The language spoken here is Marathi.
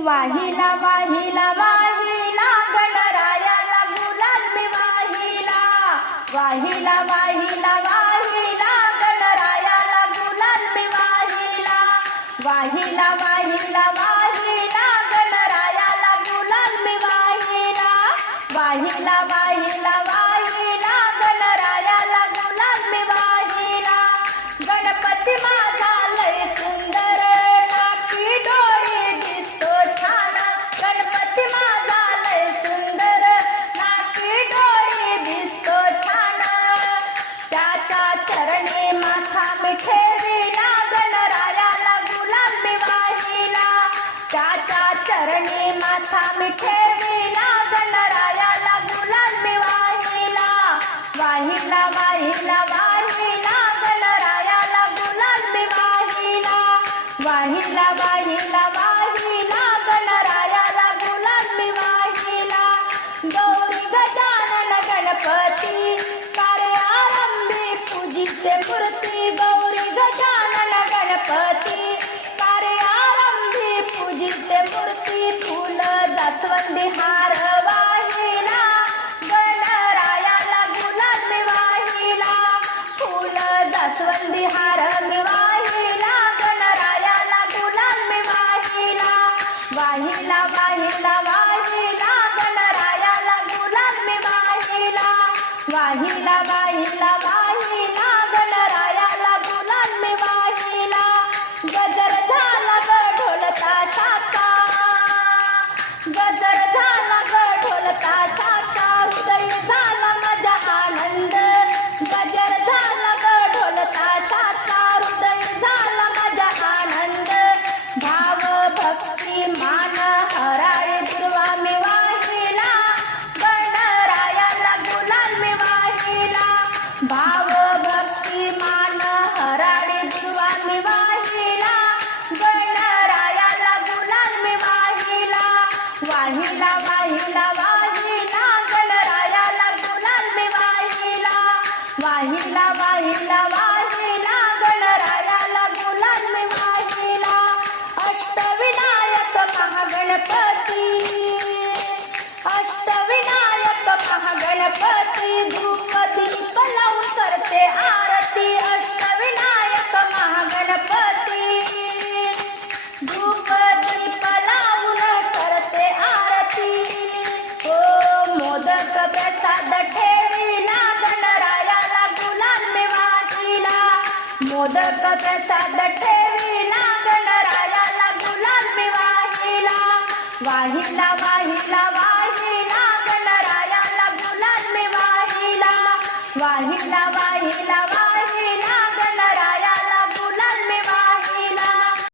वाहिला वाहिला वाहिला गणरायाला गुलाल मी वाहिला. वाहिला वाहिला वाहिला गणरायाला गुलाल मी वाहिला. वाहिला वाहिला वाहिला गणरायाला गुलाल मी वाहिला. वाहिला वाहिला वाहिला वाहिला वाहिला गणरायाला गुलाल मी वाहिला वाहिला वाहिला मोदक प्रसाद ठेविला गणरायाला गुलाल मी वाहिला वाहिला वाहिला वाहिला गणरायाला गुलाल मी वाहिला वाहिला वाहिला वाहिला